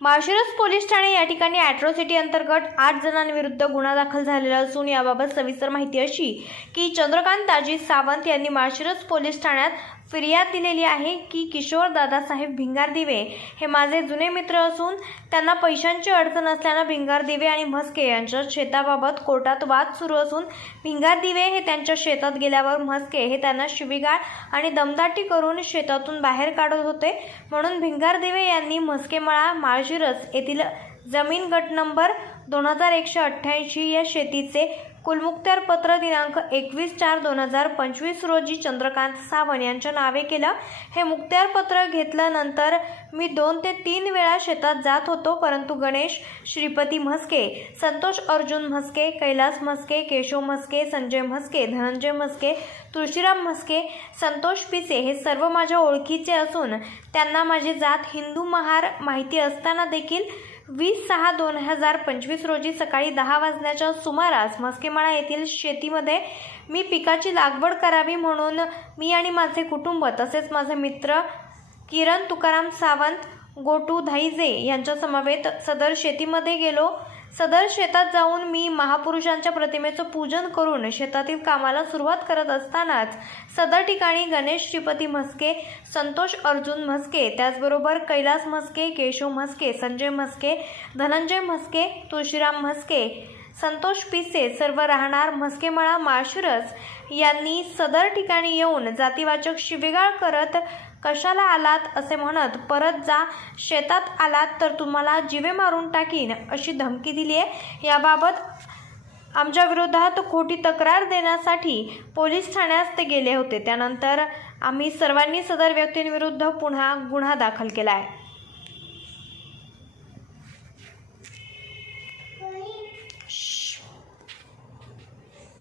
Malshiras police Thane या ठिकाणी atrocity अंतर्गत आठ जणांविरुद्ध गुन्हा दाखल झालेला असून याबाबत सविस्तर माहिती अशी की चंद्रकांत दाजी सावंत यांनी माळशिरस पोलीस ठाण्यात फिर्याद दिलेली आहे की किशोर दादासाहेब भिंगार दिवे हे माझे जुने मित्र असून त्यांना पैशांची अडचण असल्यानं भिंगार दिवे आणि म्हस्के यांच्या शेताबाबत कोर्टात वाद सुरू असून भिंगार दिवे हे त्यांच्या शेतात गेल्यावर म्हस्के हे त्यांना शिवीगाळ आणि दमदाटी करून शेतातून बाहेर काढत होते. म्हणून भिंगार दिवे यांनी म्हस्केमळा माळशिरस येथील जमीन गट नंबर दोन हजार एकशे अठ्ठ्याऐंशी या शेतीचे कुलमुक्त्यार पत्र दिनांक एकवीस चार दोन हजार पंचवीस रोजी चंद्रकांत सावंत यांच्या नावे केलं. हे मुक्त्यार पत्र घेतल्यानंतर मी दोन ते तीन वेळा शेतात जात होतो परंतु गणेश श्रीपती म्हस्के संतोष अर्जुन म्हस्के कैलास म्हस्के केशव म्हस्के संजय म्हस्के धनंजय म्हस्के तुळशीराम म्हस्के संतोष पिसे हे सर्व माझ्या ओळखीचे असून त्यांना माझी जात हिंदू महार माहिती असताना देखील वीस सहा दोन हजार पंचवीस रोजी सकाळी दहा वाजण्याच्या सुमारास मस्केमाळा येथील शेतीमध्ये मी पिकाची लागवड करावी म्हणून मी आणि माझे कुटुंब तसेच माझे मित्र किरण तुकाराम सावंत गोटू धाईजे यांच्या समवेत सदर शेतीमध्ये गेलो. सदर शेतात जाऊन मी महापुरुषांच्या प्रतिमेचं पूजन करून शेतातील कामाला सुरुवात करत असतानाच सदर ठिकाणी गणेश श्रीपती म्हस्के संतोष अर्जुन म्हस्के त्याचबरोबर कैलास म्हस्के केशव म्हस्के संजय म्हस्के धनंजय म्हस्के तुळशीराम म्हस्के संतोष पिसे सर्व राहणार म्हस्केमळा माळशिरस यांनी सदर ठिकाणी येऊन जातीवाचक शिवेगाळ करत कशाला आलात असे म्हणत परत जा. शेतात आलात तर तुम्हाला जिवे मारून टाकीन अशी धमकी दिली आहे. याबाबत आमच्या विरोधात खोटी तक्रार देण्यासाठी पोलीस ठाण्यास ते गेले होते. त्यानंतर आम्ही सर्वांनी सदर व्यक्तींविरुद्ध पुन्हा गुन्हा दाखल केला आहे.